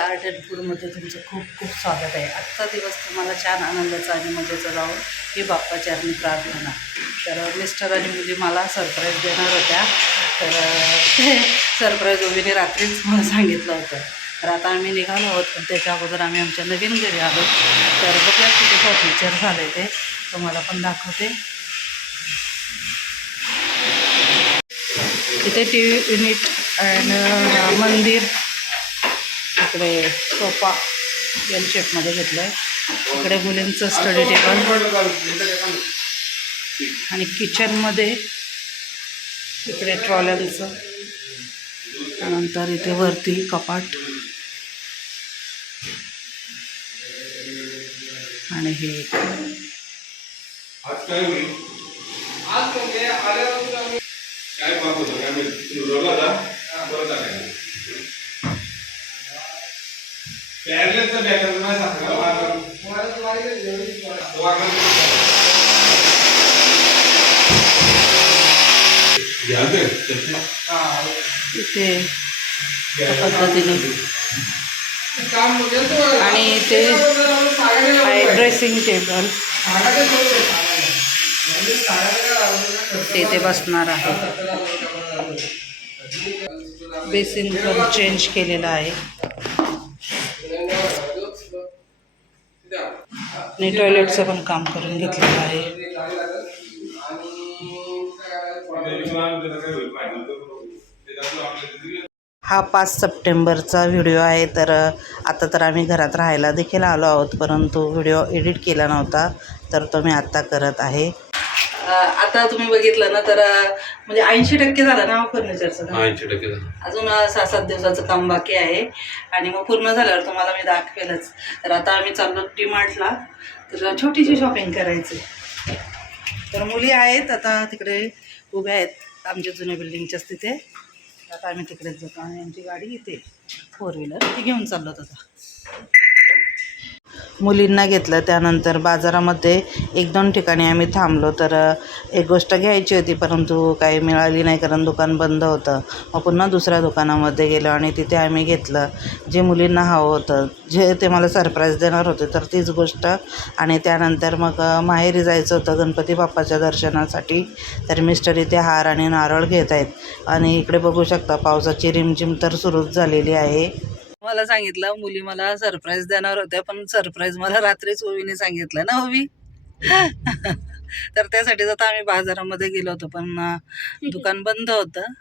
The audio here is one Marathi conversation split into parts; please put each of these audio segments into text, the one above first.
आर्ट अँड फूडमध्ये तुमचं खूप खूप स्वागत आहे. आजचा दिवस तुम्हाला छान आनंदाचा आणि मजेचा जावं ही बाप्पाची आम्ही प्रार्थना तर मिस्टर आणि मुली मला सरप्राईज देणार होत्या. तर ते सरप्राईज ओबीने रात्रीच मला सांगितलं होतं. तर आता आम्ही निघालो आहोत पण त्याच्या अगोदर आम्ही आमच्या नवीन घरी आलो. तर बघूया किती फर्निचर झालं आहे ते. तुम्हाला पण दाखवते. इथे टी व्ही युनिट अँड मंदिर. इकडे सोफा एल शेपमध्ये घेतलं आहे इकडे मुलींचं स्टडी टेबल आणि किचनमध्ये इकडे ट्रॉल्यांचं त्यानंतर इथे वरती कपाट. आणि हे काय होईल आज म्हणजे आल्यावर आम्ही काय पाहत होतो काय माहिती रोला होता परत आला नाही सांगला आणि ते ड्रेसिंग टेबल. ते इथे बसणार आहे. बेसिन पण चेंज केलेलं आहे. मी टॉयलेटचं पण काम करून घेतलेलं आहे. हा पाच सप्टेंबरचा व्हिडिओ आहे तर आता तर आम्ही घरात राहायला देखील आलो आहोत परंतु व्हिडिओ एडिट केला नव्हता तर तो मी आत्ता करत आहे. आता तुम्ही बघितलं ना तर म्हणजे ऐंशी टक्के झालं ना फर्निचरचं ऐंशी टक्के अजून सहा सात दिवसाचं काम बाकी आहे. आणि मग पूर्ण झाल्यावर तुम्हाला मी दाखवेलच. तर आता आम्ही चाललो टी मार्टला तर छोटीशी शॉपिंग करायची. तर मुली आहेत आता तिकडे उभ्या आहेत आमच्या जुन्या बिल्डिंगच्याच तिथे. आता आम्ही तिकडेच जातो आणि आमची गाडी इथे फोर व्हीलर ती घेऊन चाललो आता. मुलींना घेतलं. त्यानंतर बाजारामध्ये एक दोन ठिकाणी आम्ही थांबलो. तर एक गोष्ट घ्यायची होती परंतु काही मिळाली नाही कारण दुकान बंद होतं. मग पुन्हा दुसऱ्या दुकानामध्ये गेलो आणि तिथे आम्ही घेतलं. जे मुलींना हवं होतं जे ते मला सरप्राईज देणार होते तर तीच गोष्ट. आणि त्यानंतर मग माहेरी जायचं होतं गणपती बाप्पाच्या दर्शनासाठी. तर मिस्टर इथे हार आणि नारळ घेत आहेत. आणि इकडे बघू शकता पावसाची रिमझिम तर सुरूच झालेली आहे. मला सांगितलं मुली मला सरप्राईज देणार होत्या पण सरप्राईज मला रात्रीच ओवीने सांगितलं ना ओवी? तर त्यासाठीच आता आम्ही बाजारामध्ये गेलो होतो पण दुकान बंद होतं.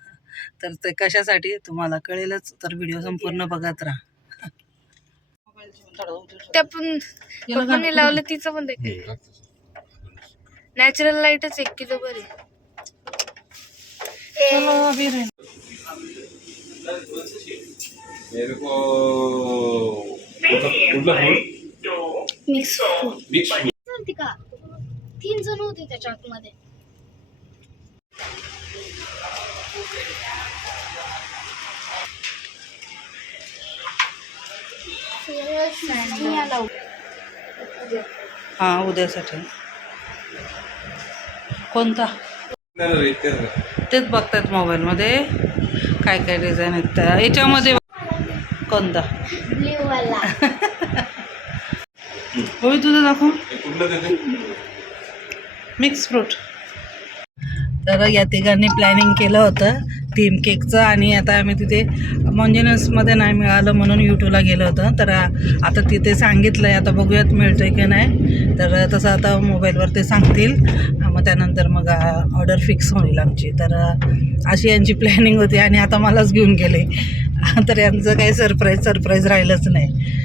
तर ते कशासाठी तुम्हाला कळेलच तर व्हिडिओ संपूर्ण बघत राहा. त्या पण पप्पाने लावलं तिचं पण नॅचरल लाईटच एक किलो बरी. चलो. मेरे को कुठला फोन मिक्स मिक्स होती का? तीन जण होते त्याच्या आतमध्ये हां उद्यासाठी. कोणता? तेच बघतायत मोबाईलमध्ये काय काय डिझाईन आहेत त्या. याच्यामध्ये कोणता होय तुझं दाखव. मिक्स फ्रूट तर या तिघांनी प्लॅनिंग केलं होतं थीम केकचं आणि आता आम्ही तिथे मॉन्जिनसमध्ये नाही मिळालं म्हणून यूट्यूबला गेलो होतं. तर आता तिथे सांगितलं आहे आता बघूयात मिळतं आहे की नाही. तर तसं आता मोबाईलवर ते सांगतील. मग त्यानंतर मग ऑर्डर फिक्स होईल आमची. तर अशी यांची प्लॅनिंग होती आणि आता मलाच घेऊन गेले. तर यांचं काही सरप्राईज सरप्राईज राहिलंच नाही.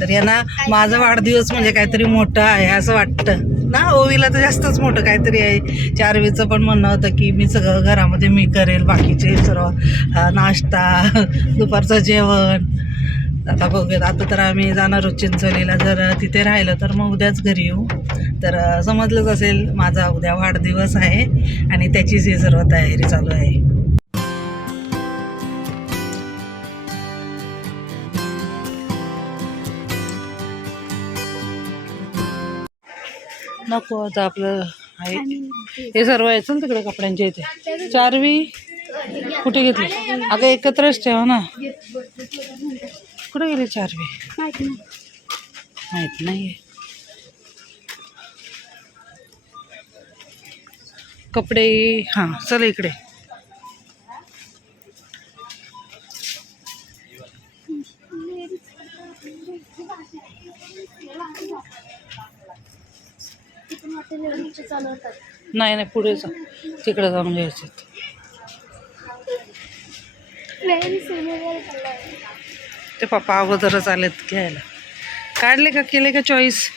तर यांना माझा वाढदिवस म्हणजे काहीतरी मोठं आहे असं वाटतं. ना ओवीला तर जास्तच मोठं काहीतरी आहे. चारवीचं पण म्हणणं होतं की मी सगळं घरामध्ये मी करेल बाकीचे सर्व नाश्ता दुपारचं जेवण. आता बघूयात आता तर आम्ही जाणार आहोत चिंचोलीला. जर तिथे राहिलं तर मग उद्याच घरी येऊ. तर समजलंच असेल माझा उद्या वाढदिवस आहे आणि त्याचीच ही सर्व तयारी चालू आहे. नको आता आपलं आहे. हे सर्व आहे चल तिकडे कपड्यांच्या इथे. चारवी कुठे घेतली? अगं एकत्रच ठेवा ना. कुठे गेले चारवी? माहिती नाही. माहीत नाही कपडे हां चल इकडे. नाही नाही पुढे जा. तिकडे जाऊन घ्यायचे ते पप्पा अगोदरच आलेत घ्यायला. काढले का केले का चॉईस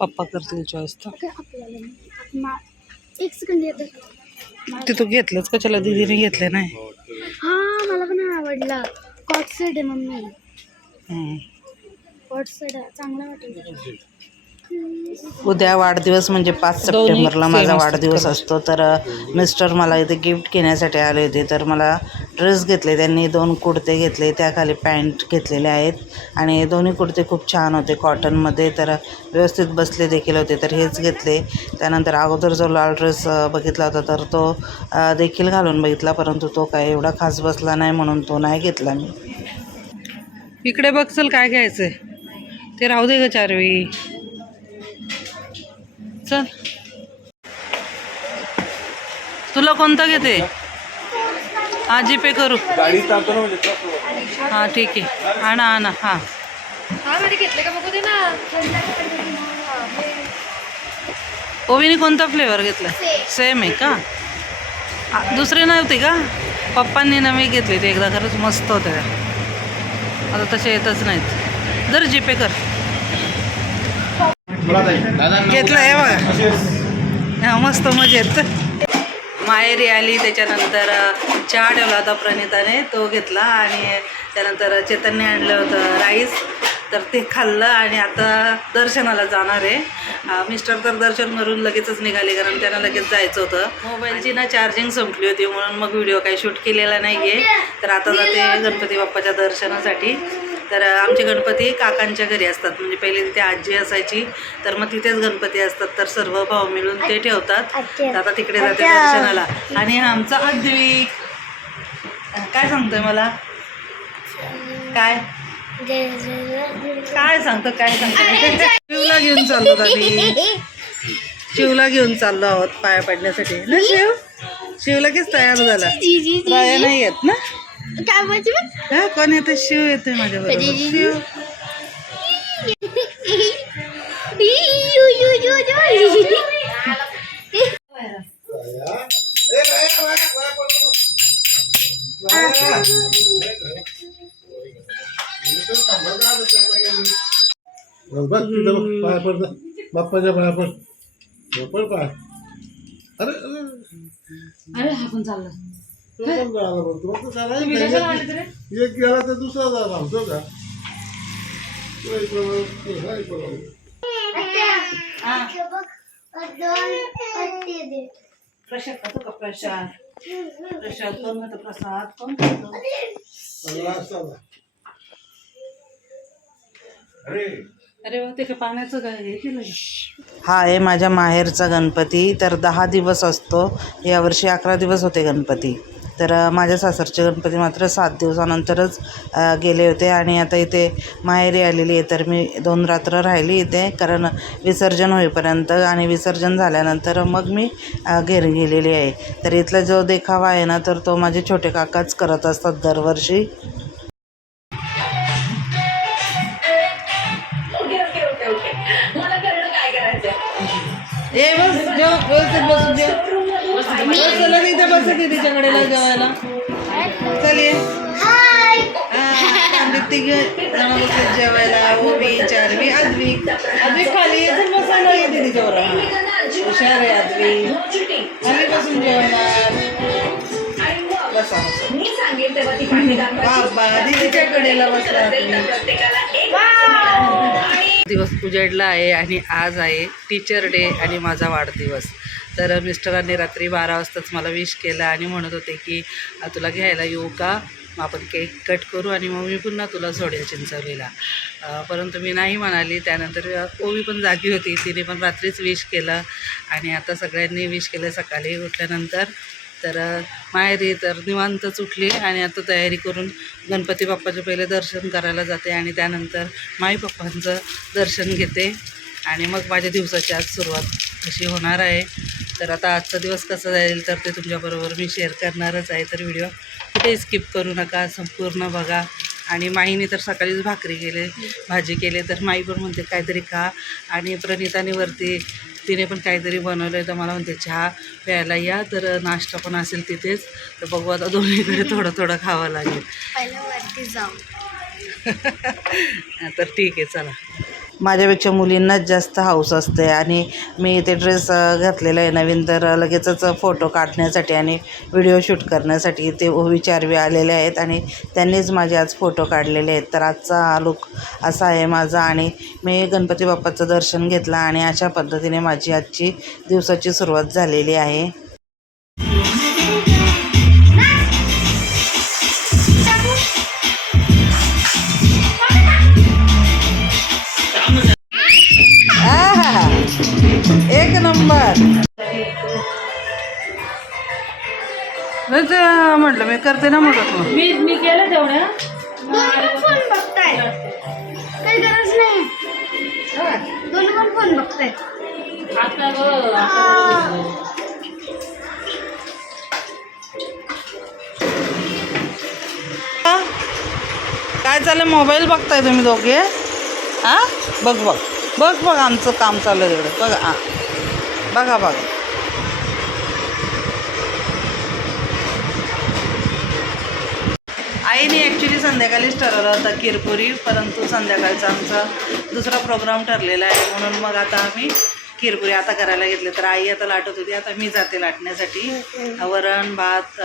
पप्पा करतील चॉईस तर. ते तू घेतलंच का चला दीदीने घेतले नाही? हा मला पण आवडला. कॉट सेट आहे मम्मी. उद्या वाढदिवस म्हणजे पाच सप्टेंबरला माझा वाढदिवस असतो. तर मिस्टर मला इथे गिफ्ट घेण्यासाठी आले होते. तर मला ड्रेस घेतले त्यांनी दोन कुर्ते घेतले त्याखाली पॅन्ट घेतलेले आहेत. आणि दोन्ही कुर्ते खूप छान होते कॉटनमध्ये. तर व्यवस्थित बसले देखील होते. तर हेच घेतले. त्यानंतर अगोदर जो लाल ड्रेस बघितला होता तर तो देखील घालून बघितला. परंतु तो काय एवढा खास बसला नाही म्हणून तो नाही घेतला मी. इकडे बघ चल काय घ्यायचंय. ते राहू दे ग चारवी. चल. तुला कोणता घेते? हा जी पे करू. म्हणजे हां ठीक आहे. आणा आणा हां. ओवीने कोणता फ्लेवर घेतला? सेम आहे का? दुसरे नव्हते का? पप्पांनी नवी घेतली ते. एकदा खरंच मस्त होते आता तसे येतच नाहीत. जर जी पे कर. घेतलं आहे बघा. हा मस्त मजेत. माहेरी आली त्याच्यानंतर चहा ठेवला होता प्रणिताने तो घेतला आणि त्यानंतर चेतनने आणलं होतं राईस. तर ते खाल्लं आणि आता दर्शनाला जाणार आहे. मिस्टर तर दर्शन करून लगेचच निघाले कारण त्यांना लगेच जायचं होतं. मोबाईलची ना चार्जिंग संपली होती म्हणून मग व्हिडिओ काही शूट केलेला नाही आहे तर आता जाते गणपती बाप्पाच्या दर्शनासाठी. तर आमचे गणपती काकांच्या घरी असतात. म्हणजे पहिले तिथे आजी असायची तर मग तिथेच गणपती असतात. तर सर्व भाऊ मिळून ते ठेवतात. आता तिकडे जाते दर्शनाला. आणि आमचा अद्विक काय सांगतोय मला? काय? काय सांगतो? काय सांगतो? शिवला घेऊन चाललो आम्ही. शिवला घेऊन चाललो आहोत पाया पडण्यासाठी. ना शिव? शिवला लगेच तयार झाला? नाही येत ना? काय म्हणजे हा कोण येतं शिव येतोय माझ्या बरोबर शिव बघ तिथं बघ पाया पड बाप्पाच्या पाया पड हो, पड पाय अरे अरे अरे हा पण चालला तो पण एक गेला तर दुसरा का? तो तो हा खातो का कोण प्रसाद कोण खातो? अरे. वा ते काय पाण्याचं काय हे केलं? हा आहे माझ्या माहेरचा गणपती. तर दहा दिवस असतो. यावर्षी अकरा दिवस होते गणपती. तर माझ्या सासरचे गणपती मात्र सात दिवसानंतरच गेले होते आणि आता इथे माहेरी आलेली आहे. तर मी दोन रात्र राहिली इथे कारण विसर्जन होईपर्यंत आणि विसर्जन झाल्यानंतर मग मी अ, घरी गेलेली आहे. तर इथला जो देखावा आहे ना तर तो माझे छोटे काकाच करत असतात दरवर्षी. बसले जेवायला ओबी चारवी आदविक आदविक खाली ये चल बसायला येते तिच्यावर हुशार आहे आदविक खाली बसून जेवणार. बसा बाबा कडेला बसला दिवस उजेडला आहे आणि आज आहे टीचर डे आणि माझा वाढदिवस. तर मिस्टरांनी रात्री बारा वाजताच मला विश केलं आणि म्हणत होते की तुला घ्यायला येऊ का? मग आपण केक कट करू आणि मग मी पुन्हा तुला सोडेल चिंचवलीला परंतु मी नाही म्हणाली त्यानंतर ओवी पण जागी होती तिने पण रात्रीच विश केलं आणि आता सगळ्यांनी विश केलं सकाळी उठल्यानंतर. तर माहेरी तर निवांतच उठली आणि आता तयारी करून गणपती बाप्पाचे पहिले दर्शन करायला जाते आणि त्यानंतर माई पप्पांचं दर्शन घेते. आणि मग माझ्या दिवसाची आज सुरुवात कशी होणार आहे. तर आता आजचा दिवस कसा जाईल तर ते तुमच्याबरोबर मी शेअर करणारच आहे. तर व्हिडिओ कुठेही स्किप करू नका संपूर्ण बघा. आणि माईने तर सकाळीच भाकरी केले भाजी केले. तर माई पण म्हणते काहीतरी खा. आणि प्रणिताने वरती तिने पण काहीतरी बनवलं आहे तर मला म्हणते चहा प्यायला या. तर नाश्ता पण असेल तिथेच. तर बघू आता दोन्हीकडे थोडं थोडं खावं लागेल. जाऊ. तर ठीक आहे चला. माझ्यापेक्षा मुलींनाच जास्त हाऊस असते आणि मी ते ड्रेस घातलेला आहे नवीन तर लगेचच फोटो काढण्यासाठी आणि व्हिडिओ शूट करण्यासाठी ते विचारवे आलेले आहेत. आणि त्यांनीच माझे आज फोटो काढलेले आहेत. तर आजचा लुक असा आहे माझा. आणि मी गणपती बाप्पाचं दर्शन घेतलं आणि अशा पद्धतीने माझी आजची दिवसाची सुरुवात झालेली आहे. नंबर नाही ते म्हटलं मी करते ना मदत मग मी मी केलं तेवढ्या दोन पण फोन बघताय. काही गरज नाही. दोन पण फोन बघताय. आता ग काय चाललं मोबाईल बघताय तुम्ही दोघे? हां? बघ बघ. बघ बघ आमचं काम चाललं तिकडे बघा हां. बघा बघा. आईने ॲक्च्युली संध्याकाळीच ठरवलं होतं किरपुरी परंतु संध्याकाळचा आमचा दुसरा प्रोग्राम ठरलेला आहे. म्हणून मग आता आम्ही किरपुरी आता करायला घेतले. तर आई आता लाटत होती. आता मी जाते लाटण्यासाठी. वरण भात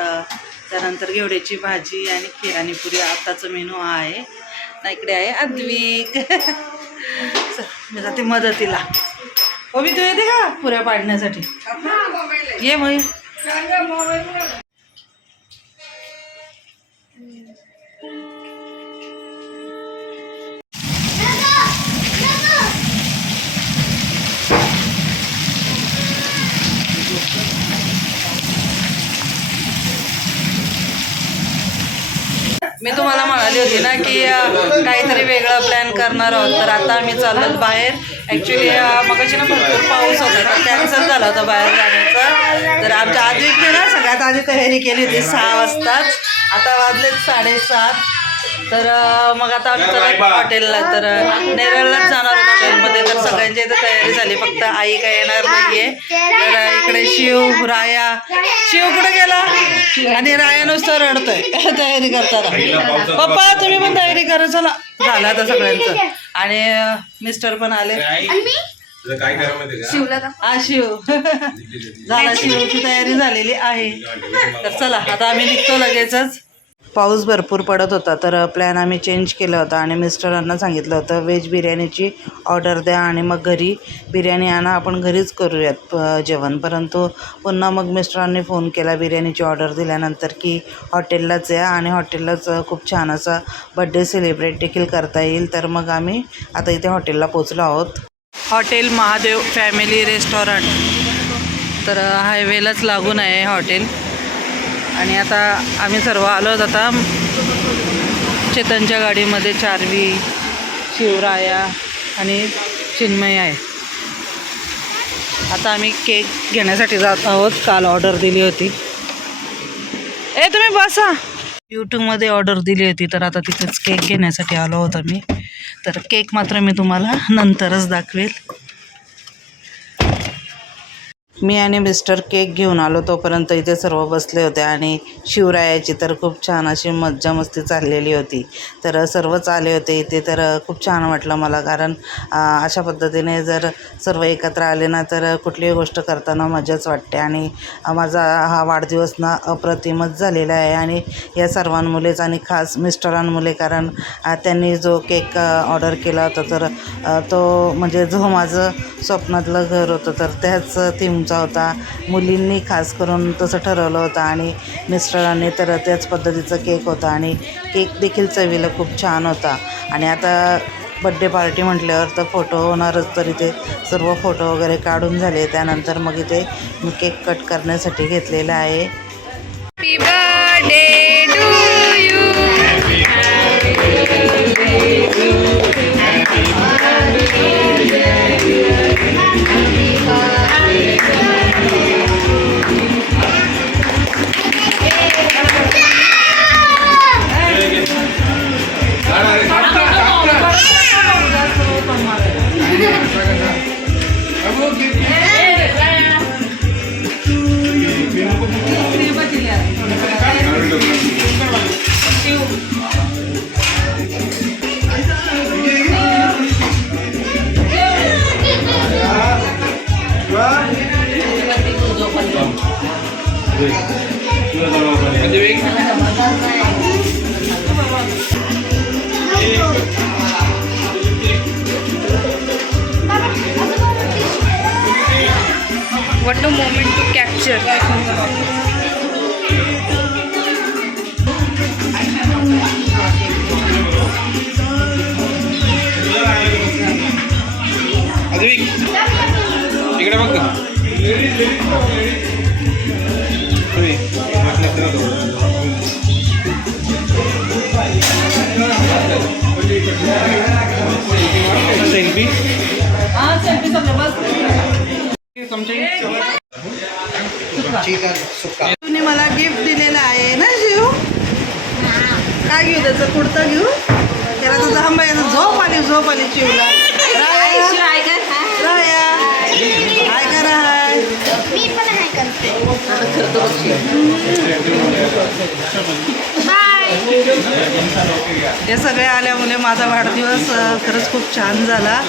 त्यानंतर घेवड्याची भाजी आणि खीर आणि पुरी. आताचं मेनू हा आहे. ना इकडे आहे आद्विक मी जाते मदतीला. ओबी तू येते का पुऱ्या पाडण्यासाठी? ये मग. म्हणाली होती ना की काहीतरी वेगळा प्लॅन करणार आहोत. तर आता आम्ही चाललो बाहेर. ॲक्च्युली मगाशी ना भरपूर पाऊस होता तर कॅन्सल झाला होता बाहेर जाण्याचा. तर आमच्या आधी ना सगळ्यात आधी तयारी केली होती सहा वाजताच. आता वाजलेत साडेसात. तर मग आता आम्ही चला हॉटेलला. तर नेरळलाच जाणार होतो हॉटेलमध्ये. तर सगळ्यांची इथं तयारी झाली. फक्त आई काय येणार नाहीये. तर इकडे शिव राया. शिव कुठे गेला? आणि राया नुसतं रडतोय. तयारी करताना पप्पा तुम्ही पण तयारी करा. चला. झालं आता सगळ्यांचं. आणि मिस्टर पण आले. आणि मी? तुला काय करा माहिती का? शिवला का? हा शिव. झाला शिवची तयारी झालेली आहे. तर चला आता आम्ही निघतो लगेचच. पाऊस भरपूर पडत होता तर प्लॅन आम्ही चेंज केला होता आणि मिस्टरांना सांगितलं होतं व्हेज बिर्याणीची ऑर्डर द्या आणि मग घरी बिर्याणी आणा आपण घरीच करूयात जेवण. परंतु पुन्हा मग मिस्टरांनी फोन केला बिर्याणीची ऑर्डर दिल्यानंतर की हॉटेललाच या आणि हॉटेललाच खूप छान असा बड्डे सेलिब्रेट देखील करता येईल. तर मग आम्ही आता इथे हॉटेलला पोचलो आहोत. Hotel Mahadev family restaurant. तर हायवेलाच लागून आहे हॉटेल. आणि आता आम्ही सर्व आलो आहोत आता चेतनच्या गाडीमध्ये. चारवी शिवराया आणि चिन्मय आहे. आता आम्ही केक घेण्यासाठी जात आहोत. काल ऑर्डर दिली होती. ए तुम्ही बसा. यूट्यूबमध्ये ऑर्डर दिली होती तर आता तिथेच केक घेण्यासाठी आलो होतो मी तर केक मात्र मी तुम्हाला नंतरच दाखवेल. मी आणि मिस्टर केक घेऊन आलो तोपर्यंत इथे सर्व बसले होते आणि शिवरायाची तर खूप छान अशी मज्जा मस्ती चाललेली होती. तर सर्वच आले होते इथे तर खूप छान वाटलं मला कारण अशा पद्धतीने जर सर्व एकत्र आले ना तर कुठलीही गोष्ट करताना मजाच वाटते आणि माझा हा वाढदिवस ना अप्रतिमच झालेला आहे आणि या सर्वांमुळेच आणि खास मिस्टरांमुळे कारण त्यांनी जो केक ऑर्डर केला होता तर तो म्हणजे जो माझं स्वप्नातलं घर होतं तर त्याच थीम थीमचा होता. मुलींनी खास करून तसं ठरवलं होतं आणि मिस्टरांनी तर त्याच पद्धतीचा केक होता आणि केक देखील चवीला खूप छान होता. आणि आता बड्डे पार्टी म्हटल्यावर तर फोटो होणारच तर इथे सर्व फोटो वगैरे काढून झाले. त्यानंतर मग इथे मी केक कट करण्यासाठी घेतलेला आहे. बरं. What a moment to capture Adhivek इकडे बघ कुर्ता घेऊ त्याला तुझा हंबायचं झोप आली झोप आली चिवला. हे. सगळे आल्यामुळे माझा वाढदिवस खरंच खूप छान झाला.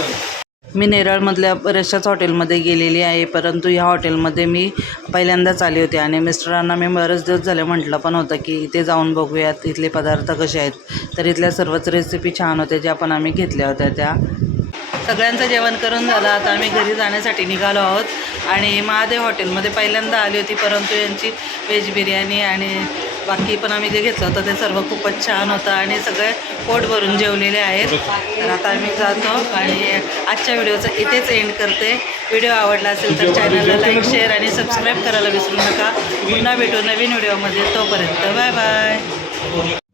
मी नेरळमधल्या बऱ्याचशाच हॉटेलमध्ये गेलेली आहे परंतु ह्या हॉटेलमध्ये मी पहिल्यांदाच आले होते आणि मिस्टरांना मी बरेच दिवस झाले म्हटलं पण होतं की इथे जाऊन बघूयात इथले पदार्थ कसे आहेत. तर इथल्या सर्वच रेसिपी छान होत्या ज्या पण आम्ही घेतल्या होत्या त्या. सगळ्यांचं जेवण करून झालं. आता आम्ही घरी जाण्यासाठी निघालो आहोत आणि महादेव हॉटेलमध्ये पहिल्यांदा आली होती परंतु यांची व्हेज बिर्याणी आणि बाकी पण आम्ही जे घेतलं होतं ते सर्व खूपच छान होतं आणि सगळे पोट भरून जेवलेले आहेत. तर आता आम्ही जातो आणि आजच्या व्हिडिओचं इथेच एंड करते. व्हिडिओ आवडला असेल तर चॅनलला लाईक शेअर आणि सबस्क्राईब करायला विसरू नका. पुन्हा भेटू नवीन व्हिडिओमध्ये तोपर्यंत. Bye bye